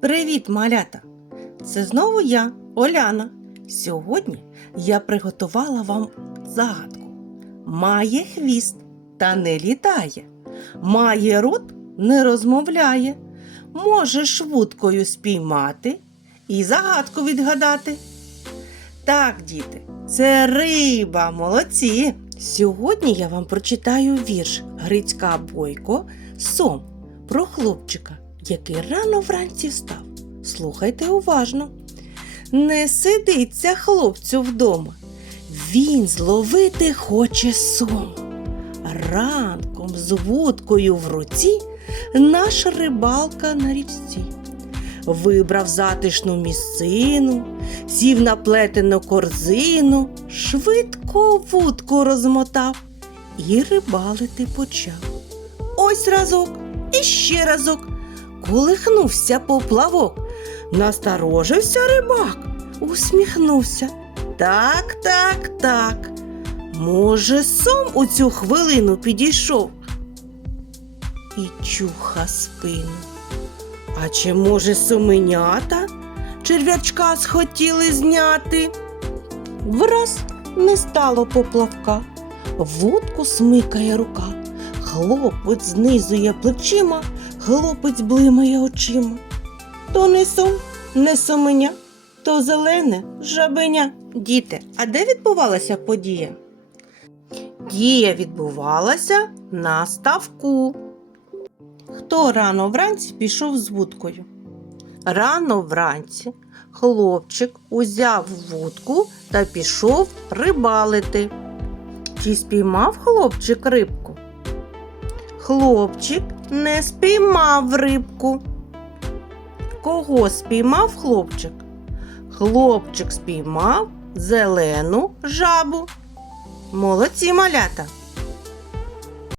Привіт, малята! Це знову я, Оляна. Сьогодні я приготувала вам загадку. Має хвіст та не літає, має рот, не розмовляє, може швудкою спіймати і загадку відгадати. Так, діти, це риба, молодці. Сьогодні я вам прочитаю вірш Грицька Бойко Сом про хлопчика, який рано вранці встав. Слухайте уважно. Не сидиться хлопцю вдома. Він зловити хоче сом. Ранком з вудкою в руці наш рибалка на річці. Вибрав затишну місцину, сів на плетену корзину, швидко вудку розмотав і рибалити почав. Ось разок, і ще разок. Колихнувся поплавок. Насторожився рибак, усміхнувся. Так, так, так. Може, сом у цю хвилину підійшов і чуха спину. А чи може суменята черв'ячка схотіли зняти? Враз не стало поплавка, вудку смикає рука. Хлопець знизує плечима, хлопець блимає очима. То не сом, не соменя, то зелене жабеня. Діти, а де відбувалася подія? Дія відбувалася на ставку. Хто рано вранці пішов з вудкою? Рано вранці хлопчик узяв вудку та пішов рибалити. Чи спіймав хлопчик рибку? Хлопчик не спіймав рибку. Кого спіймав хлопчик? Хлопчик спіймав зелену жабу. Молодці малята!